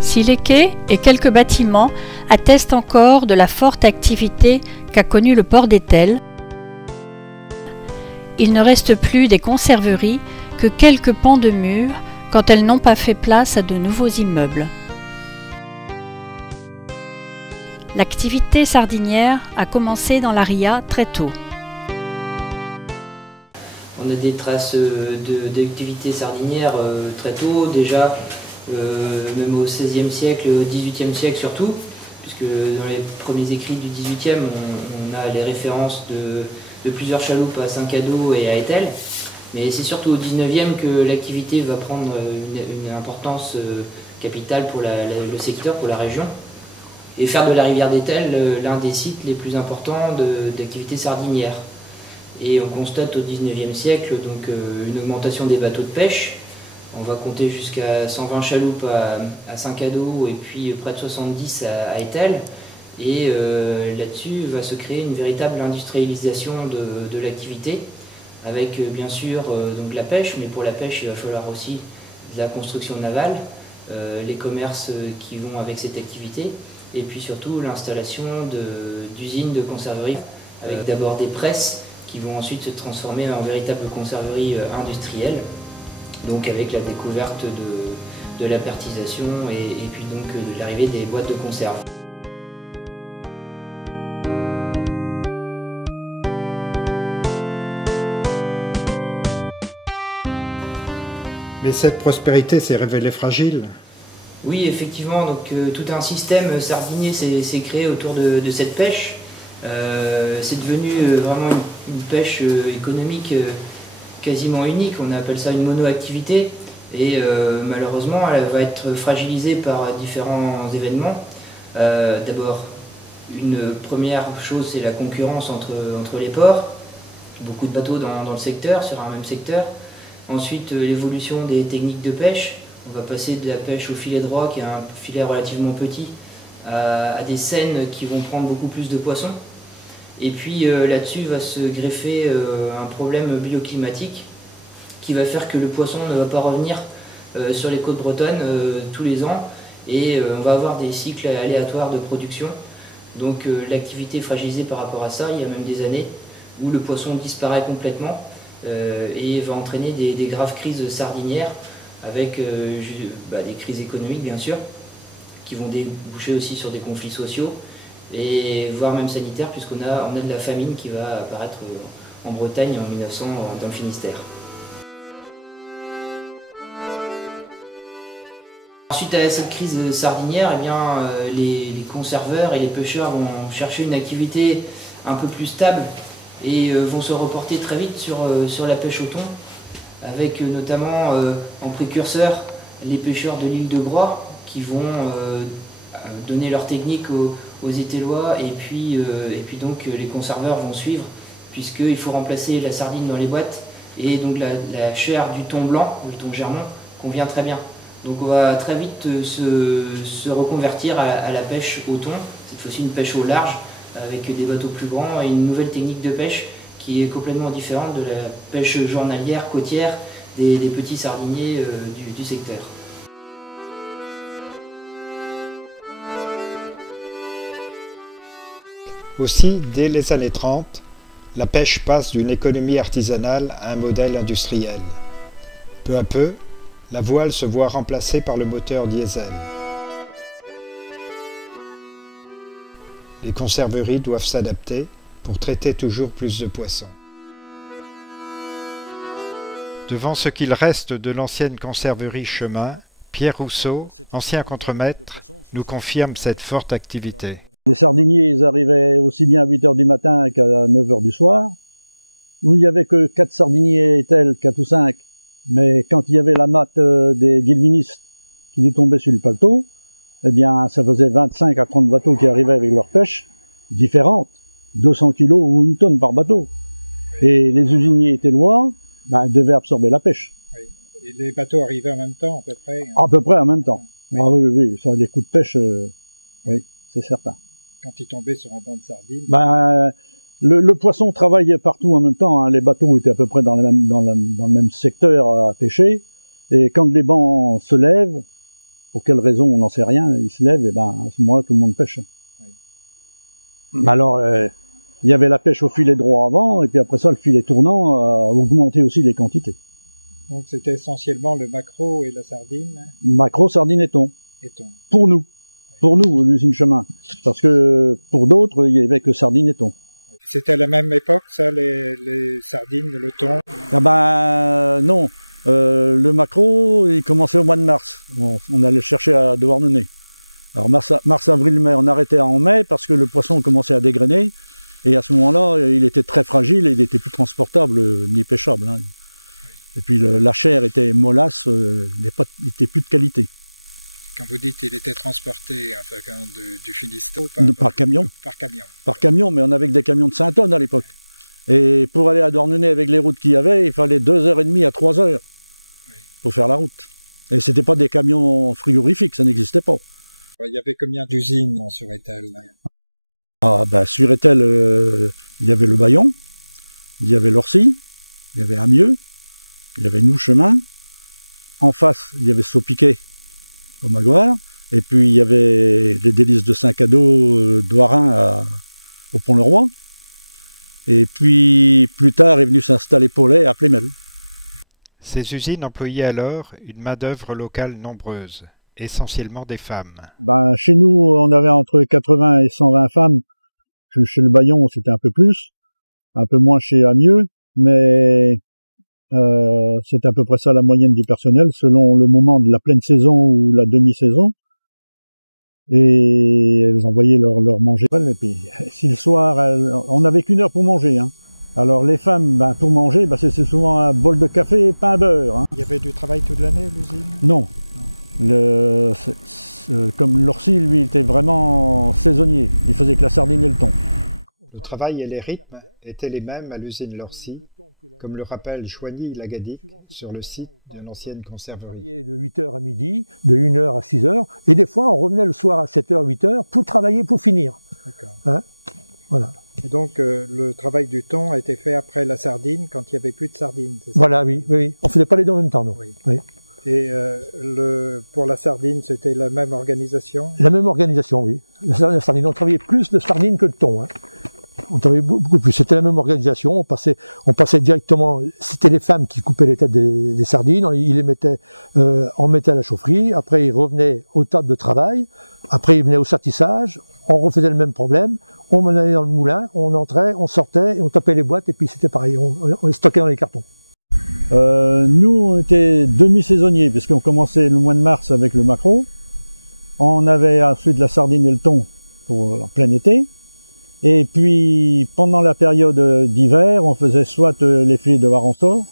Si les quais et quelques bâtiments attestent encore de la forte activité qu'a connue le port d'Étel, il ne reste plus des conserveries que quelques pans de murs quand elles n'ont pas fait place à de nouveaux immeubles. L'activité sardinière a commencé dans l'Aria très tôt. On a des traces d'activité sardinière très tôt, déjà même au XVIe siècle, au XVIIIe siècle surtout, puisque dans les premiers écrits du XVIIIe, on a les références de plusieurs chaloupes à Saint-Cado et à Étel. Mais c'est surtout au XIXe que l'activité va prendre une importance capitale pour le secteur, pour la région. Et faire de la rivière d'Étel l'un des sites les plus importants d'activité sardinière. Et on constate au XIXe siècle donc, une augmentation des bateaux de pêche. On va compter jusqu'à 120 chaloupes à Saint-Cado et puis près de 70 à Étel. Et là-dessus va se créer une véritable industrialisation de l'activité, avec bien sûr donc la pêche, mais pour la pêche il va falloir aussi de la construction navale, les commerces qui vont avec cette activité, et puis surtout l'installation d'usines de conserverie, avec d'abord des presses qui vont ensuite se transformer en véritable conserverie industrielle, donc avec la découverte de l'apertisation et puis donc de l'arrivée des boîtes de conserve. Mais cette prospérité s'est révélée fragile. Oui, effectivement, donc tout un système sardinier s'est créé autour de cette pêche. C'est devenu vraiment une pêche économique quasiment unique, on appelle ça une monoactivité, et malheureusement elle va être fragilisée par différents événements. D'abord, une première chose, c'est la concurrence entre les ports, beaucoup de bateaux dans le secteur, sur un même secteur. Ensuite, l'évolution des techniques de pêche. On va passer de la pêche au filet droit, qui est un filet relativement petit, à des seines qui vont prendre beaucoup plus de poissons. Et puis là-dessus va se greffer un problème bioclimatique qui va faire que le poisson ne va pas revenir sur les côtes bretonnes tous les ans, et on va avoir des cycles aléatoires de production. Donc l'activité est fragilisée par rapport à ça. Il y a même des années où le poisson disparaît complètement et va entraîner des graves crises sardinières, avec des crises économiques bien sûr, qui vont déboucher aussi sur des conflits sociaux, et voire même sanitaires, puisqu'on a de la famine qui va apparaître en Bretagne en 1900 dans le Finistère. Suite à cette crise sardinière, eh bien, les conserveurs et les pêcheurs vont chercher une activité un peu plus stable et vont se reporter très vite sur la pêche au thon, avec notamment en précurseur les pêcheurs de l'île de Groix qui vont donner leur technique aux Étellois, et puis donc les conserveurs vont suivre, puisqu'il faut remplacer la sardine dans les boîtes, et donc la chair du thon blanc, le thon germant, convient très bien. Donc on va très vite se reconvertir à la pêche au thon, cette fois-ci une pêche au large, avec des bateaux plus grands et une nouvelle technique de pêche qui est complètement différente de la pêche journalière, côtière, des petits sardiniers du secteur. Aussi, dès les années 30, la pêche passe d'une économie artisanale à un modèle industriel. Peu à peu, la voile se voit remplacée par le moteur diesel. Les conserveries doivent s'adapter pour traiter toujours plus de poissons. Devant ce qu'il reste de l'ancienne conserverie Chemin, Pierre Rousseau, ancien contremaître, nous confirme cette forte activité. Les sardiniers, ils arrivaient aussi bien à 8 h du matin qu'à 9 h du soir, où il n'y avait que 4 sardiniers tels, 4 ou 5. Mais quand il y avait la matte des guilvinistes qui lui tombaient sur le paletot, eh bien, ça faisait 25 à 30 bateaux qui arrivaient avec leurs pêches différentes, 200 kilos ou 1 tonne par bateau. Et les usiniers étellois devaient absorber la pêche. Oui. Et les bateaux arrivaient en même temps, à peu près? À peu près en même temps. Oui. Ah oui, ça, les coups de pêche, oui, c'est certain. Quand ils tombaient sur un banc de sardines? Le poisson travaillait partout en même temps, hein. Les bateaux étaient à peu près dans le même secteur à pêcher. Et quand les bancs se lèvent, pour quelle raison, on n'en sait rien, ils se lèvent, et ben à ce moment-là, tout le monde pêche. Oui. Alors, il y avait la pêche au filet droit avant, et puis après ça, le filet tournant a augmenté aussi les quantités. Donc c'était essentiellement le maquereau et la sardine. Maquereau, sardine et thon. Et thon. Pour nous. Pour nous, l'usine Chemin. Parce que pour d'autres, il n'y avait que sardine et thon. C'était à la même époque, ça, les sardines, le thon? Ah ben non. Le maquereau, il commençait au mois de mars. On allait le chercher à Douarnenez. Alors mars, avril, mai, on arrêtait en mai parce que le poisson commençait à dégrainer. Et à ce moment-là, il était très fragile et il n'était plus transportable ni pêchable. Hein. Et puis la chair était mollasse, il n'était plus de qualité. Quand vous dites qu'il était transporté enfin, du Finistère par camion. Par camion. Par camion, mais on avait que des camions de 5 tonnes à l'époque. Et pour aller à Douarnenez avec les routes qu'il y avait, il fallait 2h30 à 3h pour faire la route. Et c'était pas des camions frigorifiques, ça n'existait pas. Il y avait combien d'usines sur Etel? Ah ben sur Etel, il y avait le Bayon, il y avait l'Orcy, il y avait Amieux, il y avait nous Chemin. En face, il y avait Saupiquet au Magoire, et puis il y avait les délices de Saint-Cado d'Oirin au Pont-le-Roi. Et puis plus tard est venu s'installer Paulet à Plémel. Ces usines employaient alors une main-d'œuvre locale nombreuse, essentiellement des femmes. Ben, chez nous, on avait entre 80 et 120 femmes. Chez le Bayon, c'était un peu plus, un peu moins chez Amieux, mais c'était à peu près ça la moyenne du personnel, selon le moment de la pleine saison ou la demi-saison. Et elles envoyaient leur manger. Et puis, si le soir, on n'avait qu'une heure pour manger, hein. Alors les femmes, ben, pour manger, ben, c'est souvent un bol de café et pain beurre. Hein. Il y avait du travail toute l'année à l'usine? Non. Comme l'Orcy, lui, était vraiment saisonnier. Il faisait que la sardine et le thon. Le travail et les rythmes étaient les mêmes à l'usine Lorcy, comme le rappelle Joigny-Lagadic sur le site de l'ancienne conserverie. On travaillait de 8h à midi, de 1h à 6h, et des fois on revenait le soir à 7h, 8h pour travailler, pour finir. D'accord. Hein, voilà. Et donc le travail du thon a été fait après la sardine, quand il n'y avait plus de sardines, c'est ça? Voilà, oui, oui. On ne faisait pas les deux en même temps, non. Oui. Oui. Et pour la sardine, c'était la même organisation? La même organisation, oui. La sardine, on travaillait plus de sardines que de thon. Hein. On travaillait beaucoup plus. C'était la même organisation. On passait directement. C'était les femmes qui coupaient les têtes des sardines. Ils les mettaient, on mettait à la chaufferie. Après, ils revenaient aux tables de travail. Après, ils venaient au sartissage. On refaisait le même problème. On allait dans le moulin. On entrait, on sortait, et on tapait les boîtes. Et puis c'était pareil. On les stockait dans les cartons. Nous, on était demi-saisonniers, puisqu'on commençait le mois de mars avec le maquereau. On avait ensuite la sardine et le thon en plein été. Et puis, pendant la période d'hiver, on faisait soit les filets de Varançor,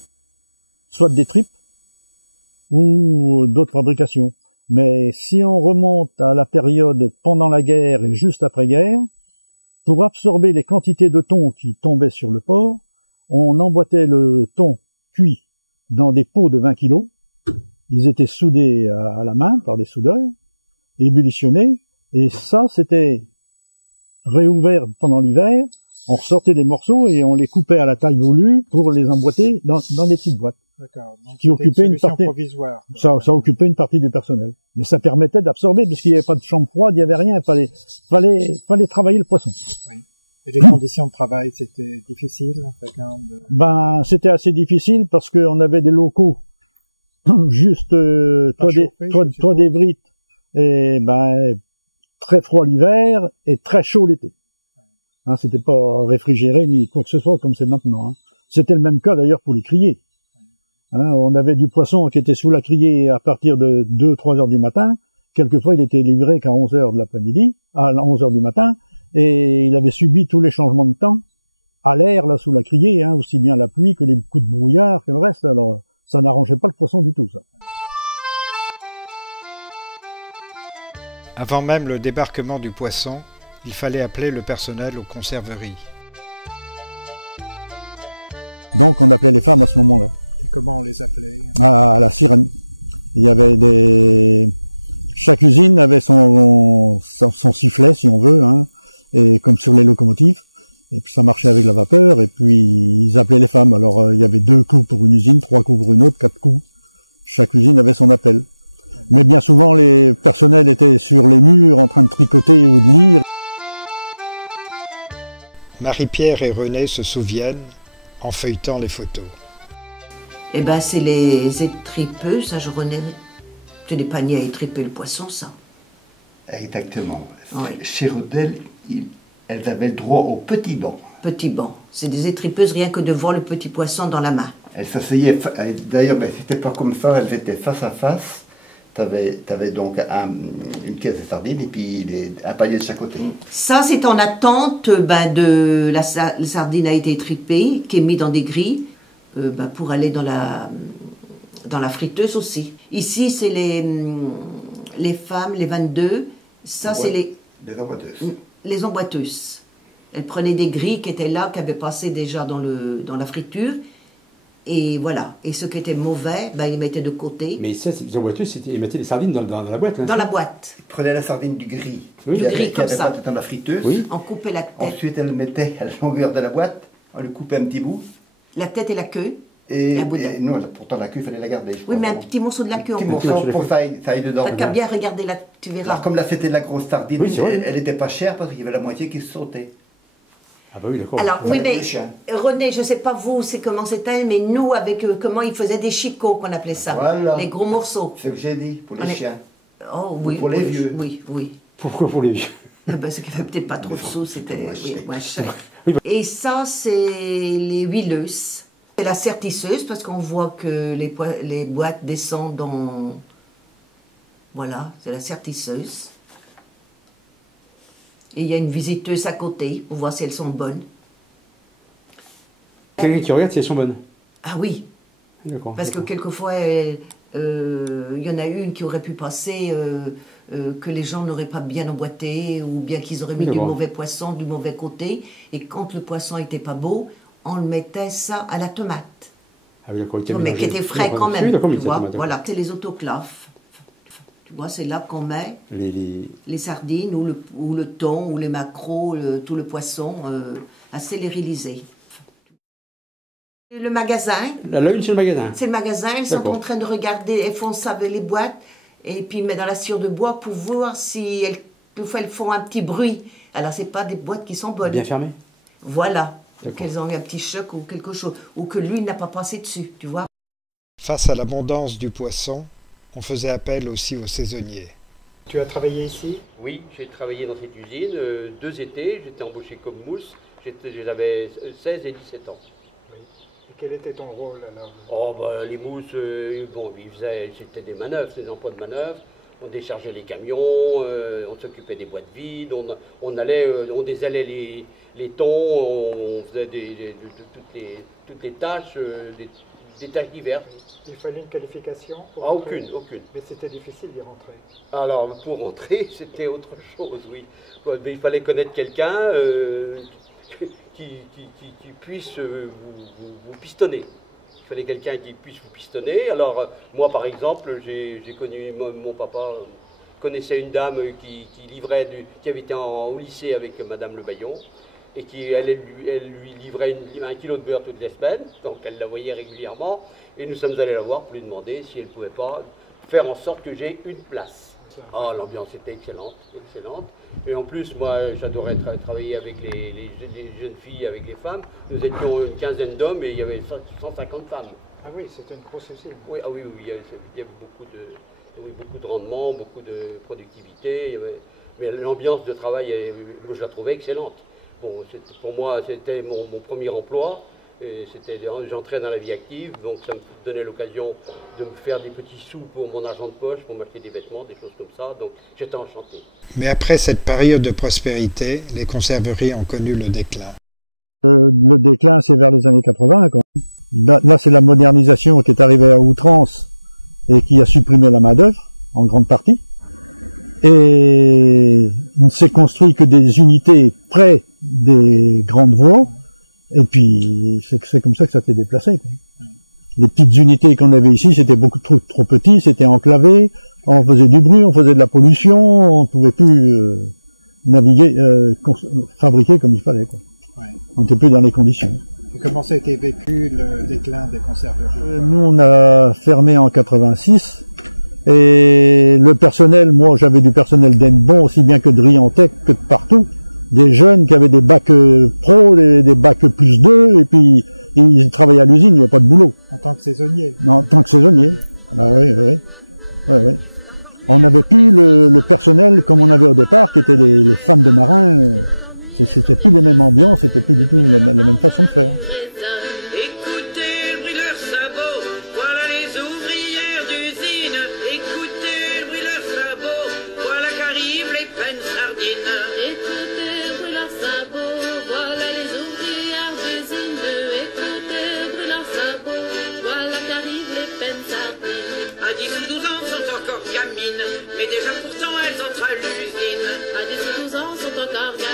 soit des tripes, ou d'autres fabrications. Mais si on remonte à la période pendant la guerre et juste après-guerre, pour absorber les quantités de thon qui tombaient sur le port, on emboîtait le thon cuit dans des pots de 20 kg. Ils étaient soudés à la main par des soudeurs, ébullitionné, et ça c'était réouvert pendant l'hiver, on ressortait des morceaux et on les coupait à la taille voulue pour les emboîter dans des petites boîtes. D'accord. Donc qui occupait une partie provisoire. Ça occupait une partie du personnel. Mais ça permettait d'absorber, parce qu'il n'y avait pas de chambre froide, il n'y avait rien, il fallait travailler le poisson. Oui. Et les conditions de travail, c'était difficile? Ben, c'était assez difficile parce qu'on avait des locaux juste toit des brites, et ben très froid l'hiver et très chaud l'été. Hein, c'était pas réfrigéré ni quoi que ce soit comme c'est maintenant. Hein. C'était le même cas d'ailleurs pour les criées. Hein, on avait du poisson qui était sous la criée à partir de 2-3 heures du matin. Quelquefois, il était livré qu'à 11 heures de l'après-midi, à 11 heures du matin, et il avait subi tous les changements de temps à l'air là sous la criée, hein, aussi bien la pluie que les coups de brouillard que le reste. Alors, ça n'arrangeait pas le poisson du tout, ça. Avant même le débarquement du poisson, il fallait appeler le personnel aux conserveries. Donc on appelait les femmes à ce moment-là. Et comment on les appelait? À la sirène. Il y avait chaque usine avait son sifflet, si on veut, hein, et comme sur les locomotives. Et puis ça marchait avec la vapeur, et puis ils appelaient les femmes. Alors il y avait 2 coups pour une usine, 3 coups pour une autre, 4 coups. Chaque usine avait son appel. Mais bien souvent, les personnels étaient sur les murs en train de tricoter ou de lire. Marie-Pierre et René se souviennent en feuilletant les photos. Eh ben, c'est les étripeux, ça je connais. C'est des paniers à étriper le poisson, ça. Exactement. Oui. Chez Rodel, elles avaient le droit au petit banc. Petit banc. C'est des étripeuses rien que de voir le petit poisson dans la main. Elles s'asseyaient, d'ailleurs, c'était pas comme ça, elles étaient face à face. T'avais donc une caisse de sardines et puis un panier de chaque côté. Ça, c'est en attente de la sardine a été étripée, qui est mise dans des grilles pour aller dans la friteuse aussi. Ici, c'est les femmes, les 22. Ça, c'est les emboîteuses. Les emboîteuses. Elles prenaient des grilles qui étaient là, qui avaient passé déjà dans la friture. Et voilà. Et ce qui était mauvais, ils mettaient de côté. Mais ça, les emboîteuses, ils mettaient les sardines dans la boîte. Hein. Dans la boîte. Ils prenaient la sardine du gris. Oui. Du gris comme ça. Dans la friteuse. Oui. On coupait la tête. Ensuite, elle le mettait à la longueur de la boîte. On lui coupait un petit bout. La tête et la queue. Et non, pourtant la queue, il fallait la garder. Oui, mais un petit morceau de la queue. Un petit morceau pour que ça aille dedans. T'as qu'à bien regarder là, tu verras. Alors, comme là, c'était de la grosse sardine, oui, elle n'était pas chère parce qu'il y avait la moitié qui se sautait. Ah bah oui, d'accord. Alors, oui, mais René, je ne sais pas vous, c'est comment c'était, mais nous, avec comment ils faisaient des chicots, qu'on appelait ça. Voilà. Les gros morceaux. C'est ce que j'ai dit, pour les chiens. Oh oui. Pour les vieux. Oui, oui. Pourquoi pour les vieux? C'est qu'il n'y avait peut-être pas trop de sous, c'était moins cher. Oui. Et ça, c'est les huileuses. C'est la sertisseuse, parce qu'on voit que les boîtes descendent dans... Voilà, c'est la sertisseuse. Et il y a une visiteuse à côté pour voir si elles sont bonnes. Quelqu'un qui regarde si elles sont bonnes. Ah oui. D'accord. Parce que quelquefois, il y en a une qui aurait pu passer, que les gens n'auraient pas bien emboîté, ou bien qu'ils auraient mis du mauvais poisson, du mauvais côté. Et quand le poisson n'était pas beau, on le mettait ça à la tomate. Ah oui, d'accord. Mais qui était frais quand même. Oui, tu vois, voilà, c'est les autoclaves. Tu vois, c'est là qu'on met les sardines ou le thon ou les maquereaux, tout le poisson à célériliser. Le magasin. Là, une, c'est le magasin. C'est le magasin. Ils sont en train de regarder, elles font ça avec les boîtes et puis ils mettent dans la sciure de bois pour voir si elles font un petit bruit. Alors, c'est pas des boîtes qui sont bonnes. Bien fermées. Voilà. Qu'elles ont eu un petit choc ou quelque chose. Ou que l'huile n'a pas passé dessus, tu vois. Face à l'abondance du poisson, on faisait appel aussi aux saisonniers. Tu as travaillé ici? Oui, j'ai travaillé dans cette usine 2 étés. J'étais embauché comme mousse. J'avais 16 et 17 ans. Oui. Et quel était ton rôle alors? Oh, les mousses, c'était des manœuvres, des emplois de manœuvre. On déchargeait les camions, on s'occupait des boîtes vides, on désalait les thons, on faisait toutes les tâches, des tâches diverses. Il fallait une qualification pour aucune. Mais c'était difficile d'y rentrer. Alors, pour rentrer, c'était autre chose, oui. Mais il fallait connaître quelqu'un qui puisse vous pistonner. Il fallait quelqu'un qui puisse vous pistonner. Alors, moi, par exemple, j'ai connu, mon papa connaissait une dame qui avait été au lycée avec Madame Le Baillon, et elle lui livrait 1 kilo de beurre toutes les semaines, donc elle la voyait régulièrement, et nous sommes allés la voir pour lui demander si elle ne pouvait pas faire en sorte que j'ai une place. Ah, l'ambiance était excellente. Et en plus, moi, j'adorais travailler avec les jeunes filles, avec les femmes. Nous étions une quinzaine d'hommes et il y avait 150 femmes. Ah oui, c'était une grosse usine. Oui, il y avait beaucoup de rendement, beaucoup de productivité. Mais l'ambiance de travail, je la trouvais excellente. Bon, pour moi, c'était mon premier emploi. J'entrais dans la vie active, donc ça me donnait l'occasion de me faire des petits sous pour mon argent de poche, pour m'acheter des vêtements, des choses comme ça, donc j'étais enchanté. Mais après cette période de prospérité, les conserveries ont connu le déclin. Le déclin, c'est vers les années 80. Là, c'est la modernisation qui est arrivée à outrance et qui a supprimé la main-d'œuvre, en grande partie. Et il ne s'est construit que des unités près des grandes voies. Et puis, c'est comme ça que ça s'est déplacé, quoi. Les petites unités qu'on avait ici, c'était beaucoup trop petit, c'était enclavé, on faisait du bruit, on faisait de la pollution, on ne pouvait plus naviguer, fabriquer comme il fallait, quoi. Ouais. On n'était plus dans les conditions. Et comment ça a été vécu, le déclin des conserveries? Nous, on a fermé en 86, Et le personnel, moi j'avais du personnel d'Enbon aussi bien que de Riantec, que de partout. Des jeunes qui avaient des bacs pro, des bacs +2, et puis ils travaillaient à l'usine, il n'y avait pas de boulot. En tant que saisonnier? En tant que saisonnier. Ah oui, oui, oui. Oui. On n'avait plus le personnel comme on avait au départ, qui étaient les femmes de marins. C'était plus les mêmes ambiances, c'était plus du tout la même façon de faire. Mais déjà pourtant elles entrent à l'usine. À 10 ou 12 ans sont encore gamines.